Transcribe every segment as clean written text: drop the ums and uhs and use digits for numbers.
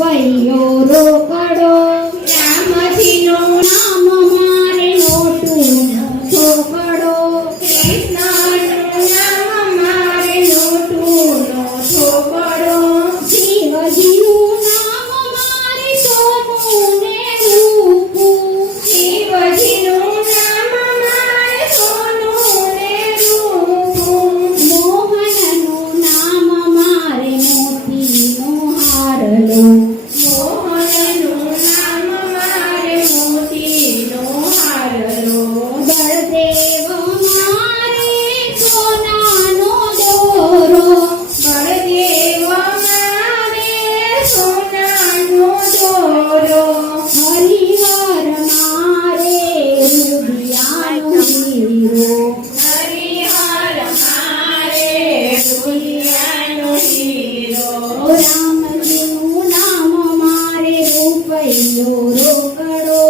રૂપિયો રોકડો રામજીનું નામ મારે મોટું છોકડો કૃષ્ણનું નામ મારે મોટું છોકડો શિવજીનું નામ મારે સોનું ને રૂપું શિવજીનું નામ મારે સોનું ને રૂપું મોહનનું નામ મારે મોતીનો હારલો મોહનનું નામ મારે મોતીનો હારલો બળદેવ મારે સોનાનો દોરો બળદેવ મારે સોનાનો દોરો હરિહર મારે રૂપિયાનો હીરો હરિહર મારે રૂપિયાનો હીરો રામજીનું નામ મારે રૂપિયો રોકડો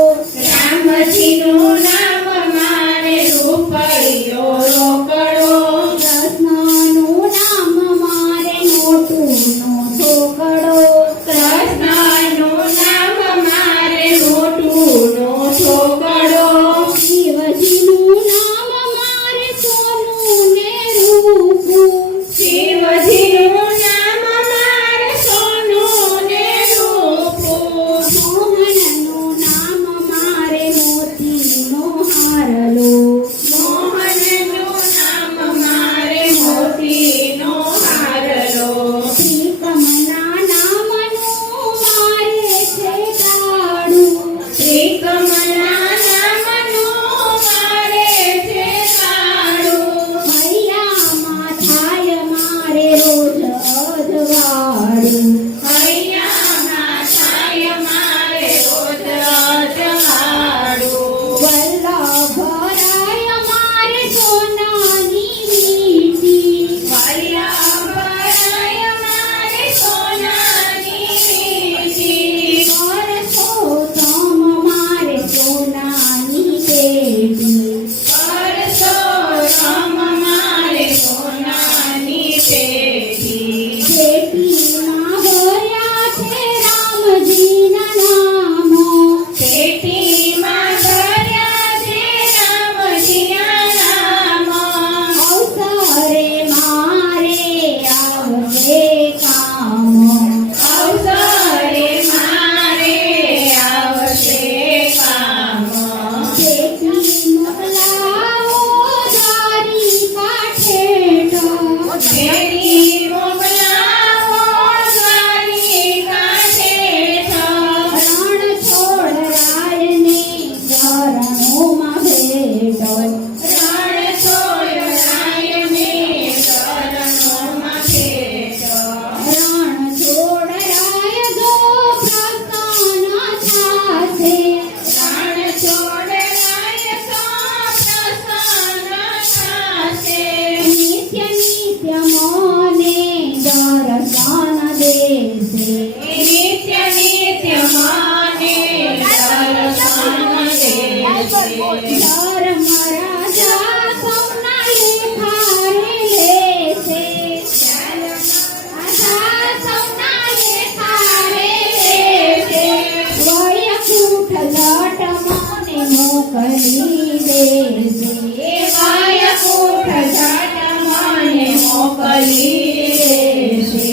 રામજીનું નામ મારે રૂપિયો રોકડો કૃષ્ણનું નામ મારે મોટું છોકડો કૃષ્ણનું નામ મારે મોટું છોકડો શિવજીનું નામ મારે સોનું ને રૂપું શિવજીનું નામ મારે સોનું ને રૂપું મોહનનું નામ મારે મોતીનો હારલો મોહનનું નામ મારે મોતીનો હારલો શ્રીકમના નામનું મારે છે કાળું શ્રીકમના નામનું મારે છે કાળું હૈયામાં થાય મારે રોજ અજવાળું હૈયામાં થાય મારે રોજ અજવાળું વલ્લભરાય મારે સોનાની વીંટી વલ્લભરાય મારે સોનાની વીંટી પરસોત્તમ મારે સોનાની પેટી પરસોત્તમ મારે સોનાની પેટી પેટીમાં ભર્યા છે રામજીના નામો પેટીમાં ભર્યા છે રામજીના નામો અવસરે મારે આવશે કામો અવસરે મારે આવશે કામો પેટી મોકલાવો દારી કાઠેઠો પેટી મોકલાવો દારી કાઠેઠો રણ છોડ રાયને ચરણોમાં ભેટો રણ છોડ રાયને ચરણોમાં ભેટો રણ છોડ રાય દો પ્રસન્ન થાશે રણ છોડ રાય તો પ્રસન્ન થાશે નિત્ય નિત્ય મોને દર્શન દેશે નિત્ય નિત્ય મોને દર્શન દેશે ધર્મ રાજા સૌના લેખારે લેશે રાજા સૌના લેખારે લેશે વયકૂઠ લટ મને મોકલી દેશે વયકૂઠ લટ મને મોકલી દેશે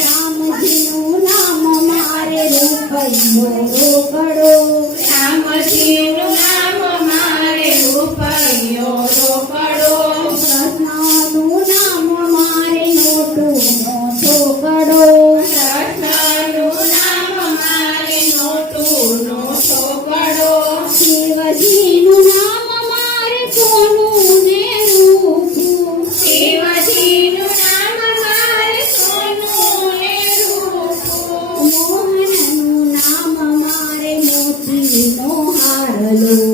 રામજીનું નામ મારે રૂપિયો રોકડો રામજીનું નામ મારે રૂપિયો રોકડો કૃષ્ણનું નામ મારે મોટું છોકડો કૃષ્ણનું નામ મારે મોટું છોકડો શિવજીનું નામ મારે સોનું ને રૂપું શિવજીનું નામ મારે સોનું ને રૂપું મોહનનું નામ મારે મોતીનો હારલો